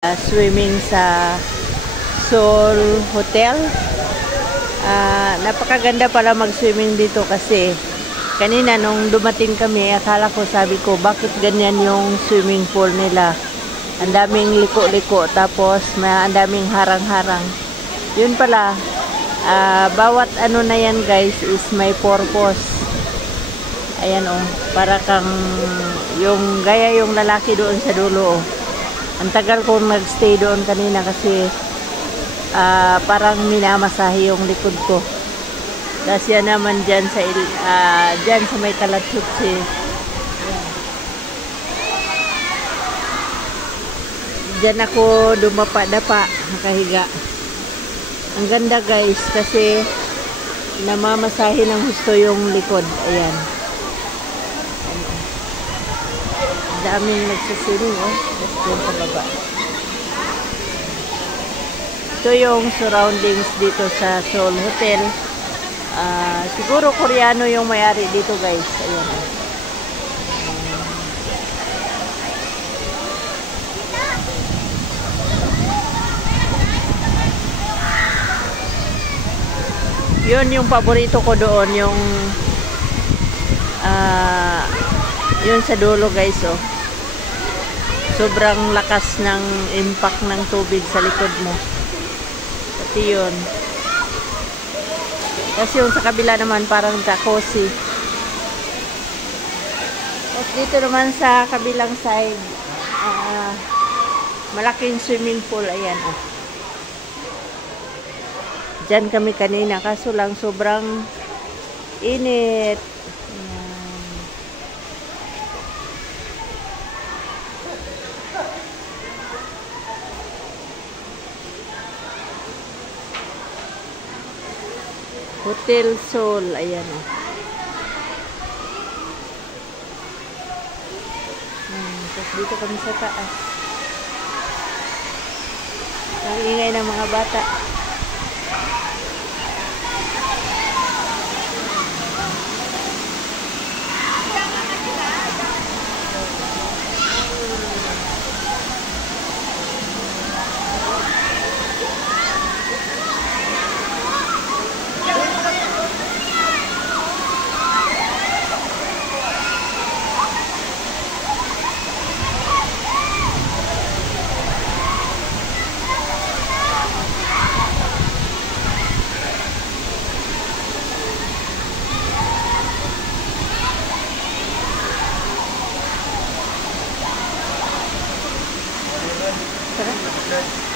Swimming sa Seoul Hotel. Napakaganda pala mag-swimming dito kasi kanina nung dumating kami, akala ko, sabi ko, bakit ganyan yung swimming pool nila? Ang daming liko-liko, tapos ang daming harang-harang. Yun pala, bawat ano na yan guys is may purpose. Ayan oh, para kang yung gaya yung lalaki doon sa dulo oh. Ang tagal kong nagstay doon kanina kasi parang minamasahe yung likod ko. Tapos yan naman dyan sa may Kalatutsi. Dyan ako dumapa-dapa, nakahiga. Ang ganda guys kasi namamasahe ng husto yung likod. Ayan. Daming nagsisiling oh. Yung sa baba. Ito yung surroundings dito sa Seoul Hotel. Siguro Koreano yung may-ari dito guys. Ayan. Yun yung paborito ko doon, yung yun sa dulo guys oh. Sobrang lakas ng impact ng tubig sa likod mo. Pati yun. Kasi yung sa kabila naman parang jacuzzi. At dito naman sa kabilang side, malaking swimming pool. Ayan oh. Diyan kami kanina kaso lang sobrang init. Hotel Seoul, ayan o. Tapos dito kami sa taas. Ang ingay ng mga bata. Sarap.